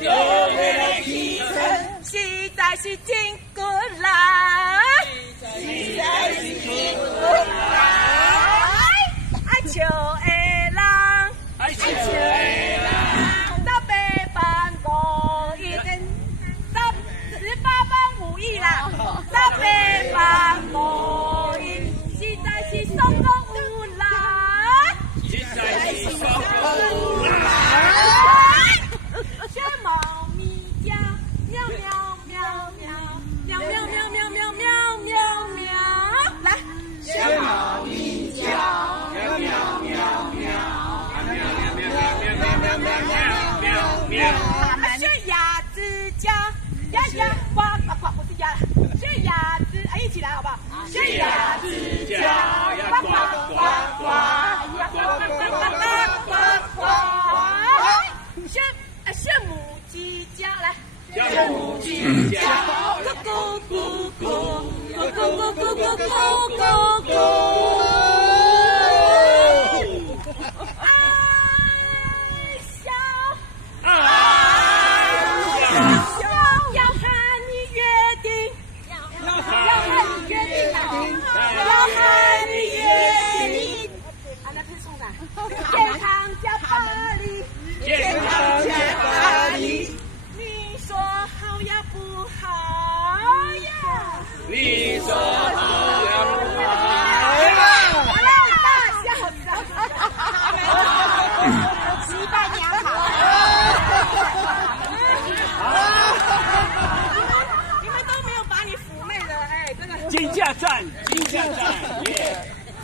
就会来起身，实在是真good啦，实在是真good啦，爱笑的人，爱笑的人，十八般武艺，18般武艺啦，18般武艺，实在是爽到有啦，实在是爽到有啦。小猫咪叫喵喵喵喵喵喵喵喵喵喵喵喵，来，小猫咪叫喵喵喵喵，喵喵喵喵喵喵喵喵喵。学鸭子叫呀呀呱呱呱，不是鸭，学鸭子，哎，一起来好不好？学鸭子叫呱呱呱呱呱呱呱呱，学母鸡叫来，小母鸡叫，咕咕咕咕咕咕咕咕咕咕咕咕。要和你约定，要和你约定啊，那是送的，健康加巴黎，健康加巴黎。你说好呀不好呀？你说好呀不好好了，大笑死，鸡伴娘好。你们都没有把你妩媚的，哎，真的。金价站，金价站。